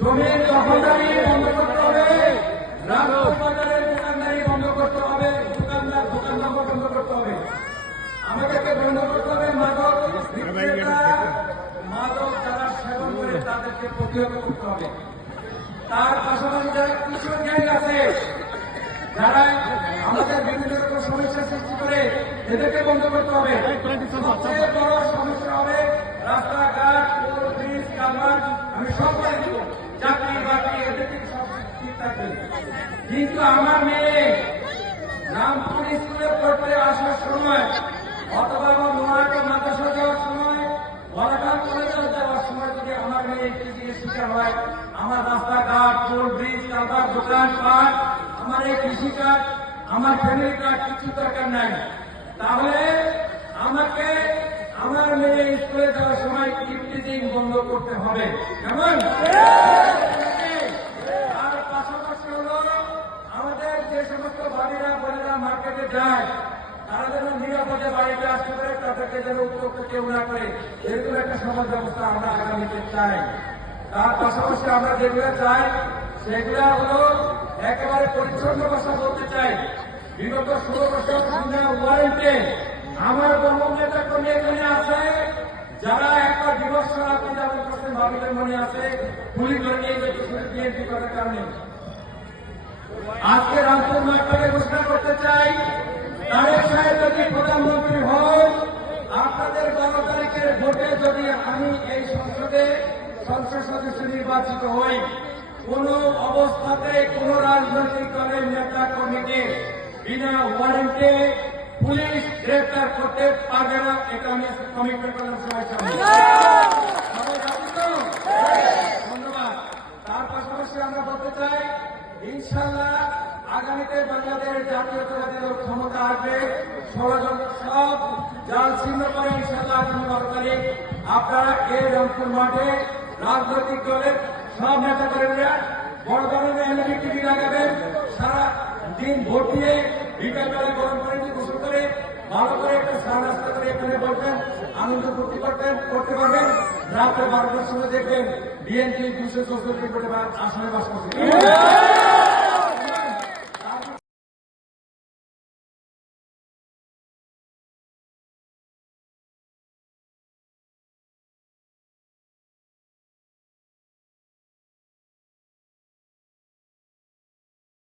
জমির দখলদারি বন্ধ করতে হবে, রাজপথ বাজারের দোকানদারি বন্ধ করতে হবে, দোকান বন্ধ করতে হবে, আমাদেরকে বন্ধ করতে হবে মাদক বিক্রেতা, মাদক যারা সেবন করে তাদেরকে প্রতিহত করতে হবে। তার পাশাপাশি যারা কিশোর গ্যাং আছে, যারা আমাদের বিভিন্ন রকম সমস্যা সৃষ্টি করে, এদেরকে বন্ধ করতে হবে। সবচেয়ে বড় সমস্যা হবে রাস্তাঘাট, পোল, ব্রিজ, কালভার্ট, আমি সব করে দিব, চাকরি বাকরি এদেরকে সব ঠিক থাকবে। কিন্তু আমার মেয়ে রামপুর স্কুলে পড়তে আসার সময় অথবা আমার নোয়াটা মাদ্রাসা যাওয়ার সময়, বলাঘাট কলেজে যাওয়ার সময় যদি আমার মেয়ে একটি দিকে শিকার হয়, আমার রাস্তাঘাট, পোল, ব্রিজ, কালভার্ট, দোকানপাট, আমার এই কৃষিকাজ, আমার ফ্যামিলি কার্ড কিছু দরকার নাই। তাহলে আমাকে আমার মেয়ে স্কুলে যাওয়ার সময় ইফটিজিং বন্ধ করতে হবে, কেমন? আর পাশাপাশি হলো আমাদের যে সমস্ত বাড়িরা বোনেরা মার্কেটে যায়, তারা যেন নিরাপদে বাড়িতে আসতে পারে, তাদেরকে যেন উত্তপ্ত কেউ না করে, এরকম একটা সমাজ ব্যবস্থা আমরা আগামীতে চাই। তার পাশাপাশি আমরা যেগুলো চাই সেগুলা হলো একেবারে পরিচ্ছন্ন ভাষা বলতে চাই। বিগত 16 বছর বিনা ওয়ারেন্টে আমার বন্ধু নেতা কর্মী এখানে আছে, যারা একটা দিবস আপনি যেমন করছেন ভাবিলেন মনে আছে, গুলি করে নিয়ে যেতে বিএনপি করার কারণে আজকে রামপুর মাঠটাকে ঘোষণা করতে চাই, তারেক সাহেব যদি প্রধানমন্ত্রী হন, আপনাদের 12 তারিখের ভোটে যদি আমি এই সংসদে সংসদ সদস্য নির্বাচিত হই, কোন অবস্থাতে কোন রাজনৈতিক দলের নেতা কর্মীকে বিনা ওয়ারেন্টে পুলিশ গ্রেফতার করতে পারবে না। এটা আমি কমিটমেন্ট করলাম সবাই সামনে। ধন্যবাদ। তার পাশাপাশি আমরা বলতে চাই, ইনশাল্লাহ আগামীতে বাংলাদেশ জাতীয়তাবাদী দল ক্ষমতা আসবে, ষড়যন্ত্র সব জাল ছিন্ন করে ইনশাল্লাহ আগামী 12 তারিখ আপনারা এই রংপুর মাঠে রাজনৈতিক দলের সব নেতা কর্মীরা বড় ধরনের এলইডি টিভি লাগাবেন, সারা দিন ভোট দিয়ে বিকালবেলা গরম পানি গোসল করে ভালো করে একটা চা নাস্তা করে এখানে বসবেন, আনন্দ ফুর্তি করতে পারবেন। রাত্রে 12টার সময় দেখবেন বিএনপি 264 আসনে বাস করছে।